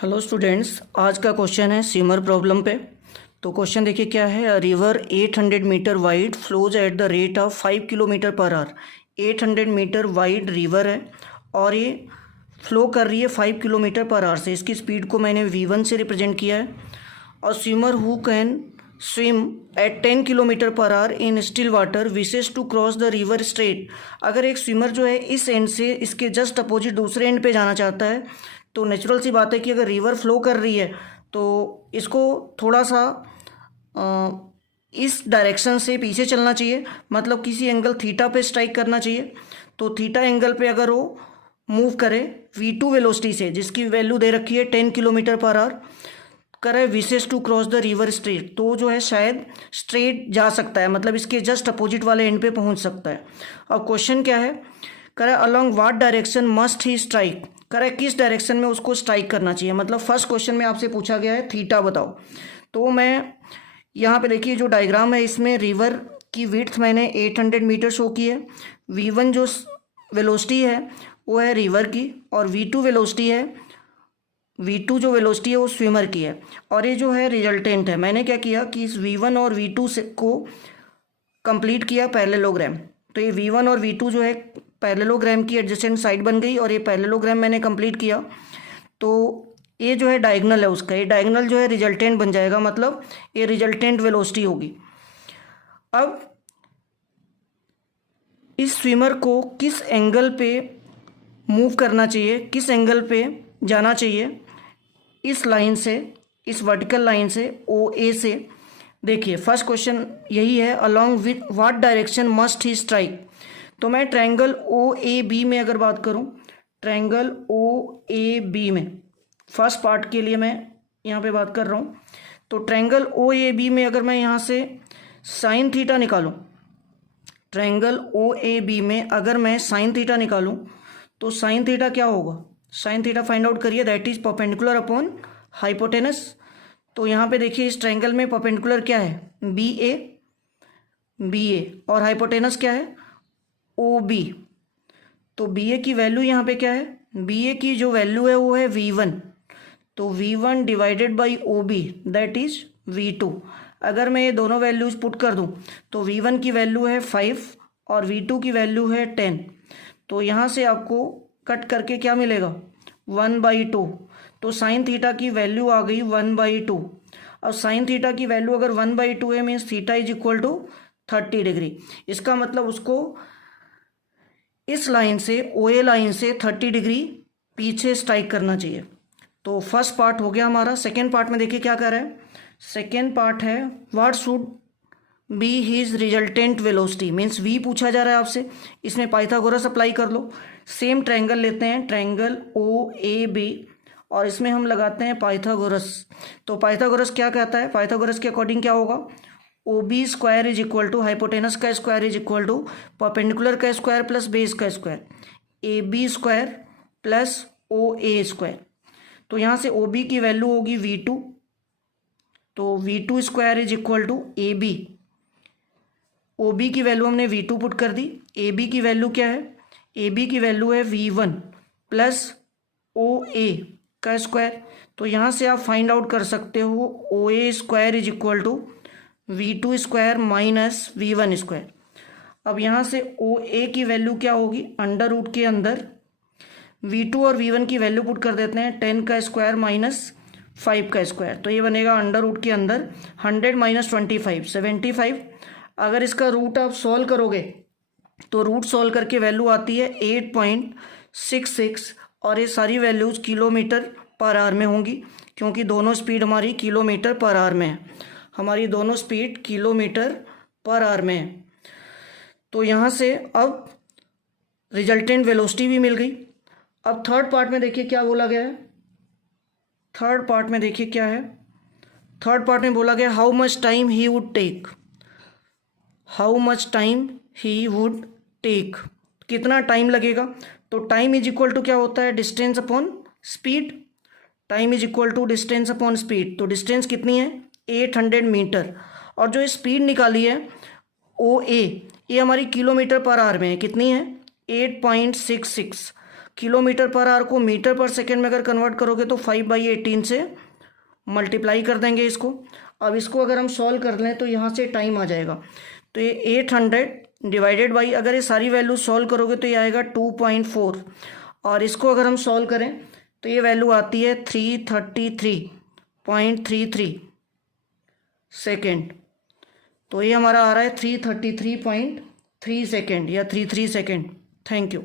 Hello students, आज का question है स्विमर प्रॉब्लम पे। तो क्वेश्चन देखिए क्या है। A river 800 metre wide flows at the rate of 5 kilometre per hour. 800 metre wide river है और ये फ्लो कर रही है 5 किलोमीटर पर आवर से। इसकी स्पीड को मैंने v1 से रिप्रेजेंट किया है। और swimmer who can swim at 10 kilometre per hour in still water wishes to cross the river straight. अगर एक स्विमर जो है इस एंड से इसके जस्ट अपोजिट दूसरे एंड पे जाना चाहता है तो नेचुरल सी बात है कि अगर रिवर फ्लो कर रही है तो इसको थोड़ा सा इस डायरेक्शन से पीछे चलना चाहिए, मतलब किसी एंगल थीटा पे स्ट्राइक करना चाहिए। तो थीटा एंगल पे अगर वो मूव करे v2 वेलोसिटी से, जिसकी वैल्यू दे रखी है 10 किलोमीटर पर आवर, करे wishes to cross the river straight, तो जो है शायद स्ट्रेट जा सकता है, मतलब इसके जस्ट अपोजिट वाले एंड पे पहुंच सकता है। और क्वेश्चन क्या है, करे along what direction must he strike, करे किस डायरेक्शन में उसको स्ट्राइक करना चाहिए। मतलब फर्स्ट क्वेश्चन में आपसे पूछा गया है थीटा बताओ। तो मैं यहाँ पे देखिए जो डायग्राम है इसमें रिवर की विड्थ मैंने 800 मीटर शो की है। v1 जो वेलोसिटी है वो है रिवर की और v2 वेलोसिटी है, v2 जो वेलोसिटी है वो स्विमर की है। और ये जो है रिजल्टेंट है, मैंने क्या किया कि इस v1 और v2 से को कंप्लीट किया पैरेललोग्राम। तो ये v1 और v2 जो है पैरेललोग्राम की एडजेसेंट साइड बन गई और ये पैरेललोग्राम मैंने कंप्लीट किया। तो ये जो है डायगोनल है उसका, ये डायगोनल जो है रिजल्टेंट बन जाएगा, मतलब ये रिजल्टेंट वेलोसिटी होगी। अब इस स्विमर को किस एंगल पे मूव करना चाहिए, किस एंगल पे जाना चाहिए इस लाइन से, इस वर्टिकल लाइन से ओ ए से। देखिए फर्स्ट क्वेश्चन यही है, along with what direction must he strike. तो मैं ट्रायंगल ओ ए बी में अगर बात करूं, ट्रायंगल ओ ए बी में फर्स्ट पार्ट के लिए मैं यहाँ पे बात कर रहा हूँ। तो ट्रायंगल ओ ए बी में अगर मैं यहाँ से साइन थीटा निकालूं, ट्रायंगल ओ ए बी में अगर मैं साइन थीटा निकालूं तो साइन थीटा क्या होगा, साइन थीटा फाइंड आउट करिए, that is perpendicular upon hypotenuse. तो यहाँ पे देखिए इस ट्रायंगल में परपेंडिकुलर क्या है, बी ए और हाइपोटेनस क्या है, ओ बी। तो बी ए की वैल्यू यहाँ पे क्या है, बी ए की जो वैल्यू है वो है v1। तो v1 divided by O B that is v2। अगर मैं ये दोनों वैल्यूज पुट कर दूं तो v1 की वैल्यू है 5 और v2 की वैल्यू है 10। तो यहाँ से आपको कट करके क्या मिलेगा, 1/2। तो साइन थीटा की वैल्यू आ गई 1/2। अब साइन थीटा की वैल्यू अगर 1/2 है means theta is equal to 30 degree. इसका मतलब उसको इस लाइन से ओ ए लाइन से 30 डिग्री पीछे स्ट्राइक करना चाहिए। तो फर्स्ट पार्ट हो गया हमारा। सेकेंड पार्ट में देखिए क्या कर रहा है, सेकेंड पार्ट है what should be his resultant velocity, means v पूछा जा रहा है आपसे। इसमें पाइथागोरस अप्लाई कर लो। सेम ट्रायंगल लेते हैं, ट्रायंगल ओ ए बी, और इसमें हम लगाते हैं पाइथागोरस। तो पाइथागोरस क्या कहता है, पाइथागोरस के अकॉर्डिंग क्या होगा, O B square is equal to hypotenuse का square is equal to perpendicular का स्क्वायर प्लस बेस का square, A B square plus O A square. तो यहाँ से ओ बी की वैल्यू होगी v2, तो v2 square is equal to A B. O B की वैल्यू हमने v2 पुट कर दी, ए बी की वैल्यू क्या है, ए बी की वैल्यू है v1 प्लस ओ ए का स्क्वायर। तो यहाँ से आप फाइंड आउट कर सकते हो O A square is equal to v2 square minus v1 square. अब यहाँ से ओ ए की वैल्यू क्या होगी, अंडर रूट के अंदर v2 और v1 की वैल्यू पुट कर देते हैं, 10 का स्क्वायर माइनस 5 का स्क्वायर। तो ये बनेगा अंडर रूट के अंदर 100 माइनस 25 75। अगर इसका रूट आप सॉल्व करोगे तो रूट सॉल्व करके वैल्यू आती है 8.66 और ये सारी वैल्यूज किलोमीटर पर आवर में होंगी, क्योंकि दोनों स्पीड हमारी किलोमीटर पर आवर में है, हमारी दोनों स्पीड किलोमीटर पर आवर में है। तो यहाँ से अब रिजल्टेंट वेलोसिटी भी मिल गई। अब थर्ड पार्ट में देखिए क्या बोला गया है, थर्ड पार्ट में देखिए क्या है, थर्ड पार्ट में बोला गया how much time he would take, how much time he would take, कितना टाइम लगेगा। तो टाइम इज इक्वल टू क्या होता है, distance upon speed, time is equal to distance upon speed. तो डिस्टेंस कितनी है 800 मीटर, और जो स्पीड निकाली है ओ ए, ये हमारी किलोमीटर पर आवर में है, कितनी है 8.66। किलोमीटर पर आवर को मीटर पर सेकेंड में अगर कन्वर्ट करोगे तो 5/18 से मल्टीप्लाई कर देंगे इसको। अब इसको अगर हम सॉल्व कर लें तो यहाँ से टाइम आ जाएगा, तो ये 800 डिवाइडेड बाई, अगर ये सारी वैल्यू सॉल्व करोगे तो ये आएगा 2.4, और इसको अगर हम सॉल्व करें तो ये वैल्यू आती है 333.33 सेकेंड। तो ये हमारा आ रहा है 333.3 सेकेंड या 33 सेकेंड। Thank you.